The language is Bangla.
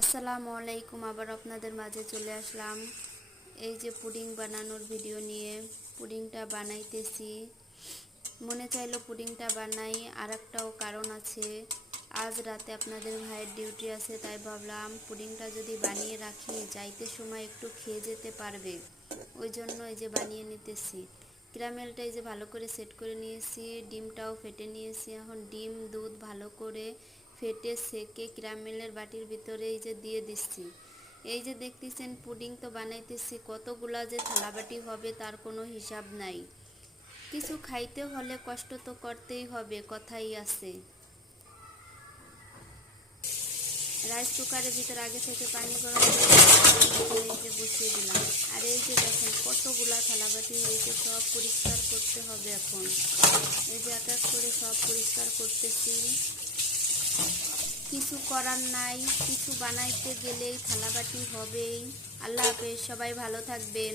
আসসালামু আলাইকুম। আবার আপনাদের মাঝে চলে আসলাম এই যে পুডিং বানানোর ভিডিও নিয়ে। পুডিংটা বানাইতেছি, মনে চাইলো পুডিংটা বানাই। আর একটাও কারণ আছে, আজ রাতে আপনাদের ভাইয়ের ডিউটি আছে, তাই ভাবলাম পুডিংটা যদি বানিয়ে রাখি যাইতে সময় একটু খেয়ে যেতে পারবে। ওই জন্য এই যে বানিয়ে নিতেছি। ক্যারামেলটা এই যে ভালো করে সেট করে নিয়েছি, ডিমটাও ফেটে নিয়েছি। এখন ডিম দুধ ভালো করে ফেটে সেকে ক্যারামেলের বাটির ভিতরে এই যে দিয়ে দিচ্ছি। এই যে দেখতেছেন পুডিং তো বানাইতেছি, কতগুলা যে থালাবাটি হবে তার কোনো হিসাব নাই। কিছু খাইতে হলে কষ্ট তো করতেই হবে, কথাই আছে। রাইস কুকারের ভিতরে আগে থেকে পানি গরম করে এই যে বসিয়ে দিলাম। আর এই যে দেখেন কতগুলা থালাবাটি হয়েছে, সব পরিষ্কার করতে হবে এখন। এই যে এক এক করে সব পরিষ্কার করতেছি। কিছু করার নাই, কিছু বানাইতে গেলেই থালাবাটি হবেই। আল্লাহ হাফেজ, সবাই ভালো থাকবেন।